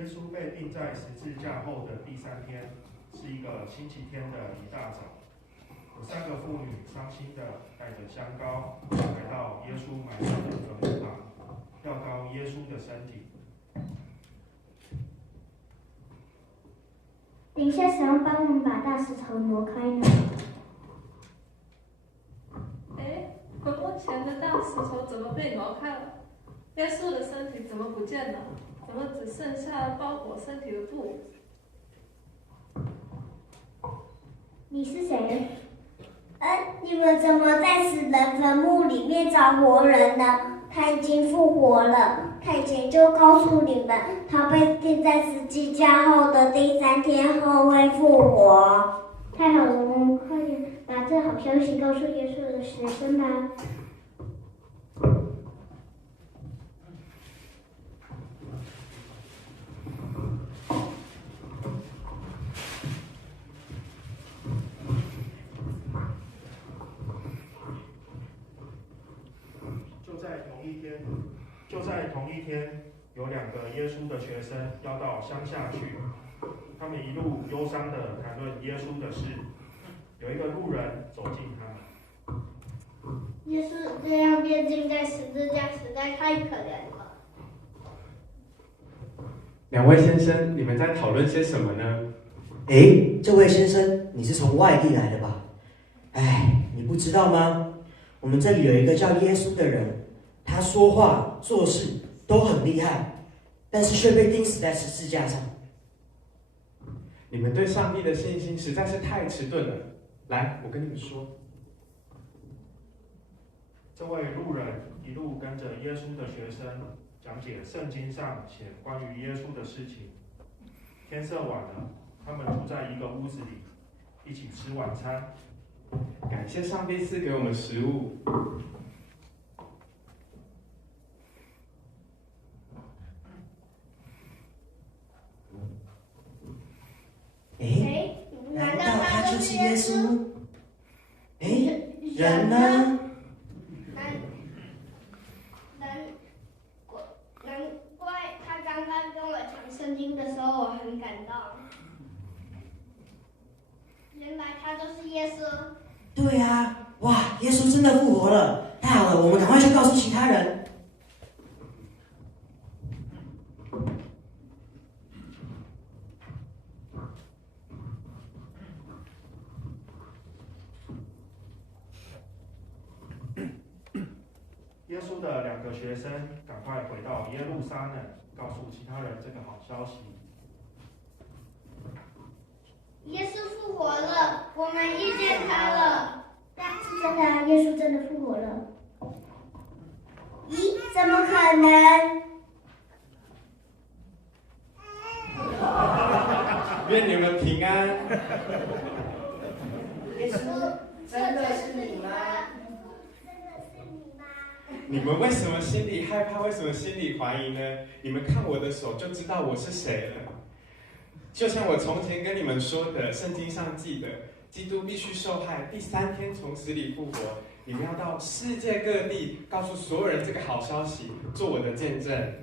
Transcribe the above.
耶稣被钉在十字架后的第3天，是一个星期天的一大早，有3个妇女伤心的带着香膏来到耶稣埋葬的坟墓旁，吊高耶稣的身体。等一下，谁要帮我们把大石头挪开呢？坟墓前的大石头怎么被挪开了？耶稣的身体怎么不见了？怎么只剩下包裹身体的布？你是谁？你们怎么在死人坟墓里面找活人呢？他已经复活了，他以前就告诉你们，他被钉在十字架后的第3天后会复活。太好了，我们快点把这好消息告诉耶稣的学生吧。就在同一天，有2个耶稣的学生要到乡下去，他们一路忧伤地谈论耶稣的事。有一个路人走近他们，耶稣这样被钉在十字架，实在太可怜了。2位先生，你们在讨论些什么呢？这位先生，你是从外地来的吧？你不知道吗？我们这里有一个叫耶稣的人，他说话做事都很厉害，但是却被钉死在十字架上。你们对上帝的信心实在是太迟钝了。来，我跟你们说，这位路人一路跟着耶稣的学生讲解圣经上写关于耶稣的事情。天色晚了，他们住在一个屋子里，一起吃晚餐。感谢上帝赐给我们食物。难道他就是耶稣？人呢？难怪他刚刚跟我讲圣经的时候，我很感动。原来他就是耶稣。对啊，哇，耶稣真的复活了！太好了，我们赶快去告诉其他人。耶稣的2个学生赶快回到耶路撒冷，告诉其他人这个好消息。耶稣复活了，我们遇见他了。是真的啊，耶稣真的复活了。咦，怎么可能？愿你们平安。耶稣，真的是你吗？你们为什么心里害怕？为什么心里怀疑呢？你们看我的手就知道我是谁了。就像我从前跟你们说的，圣经上记得，基督必须受害，第3天从死里复活。你们要到世界各地，告诉所有人这个好消息，做我的见证。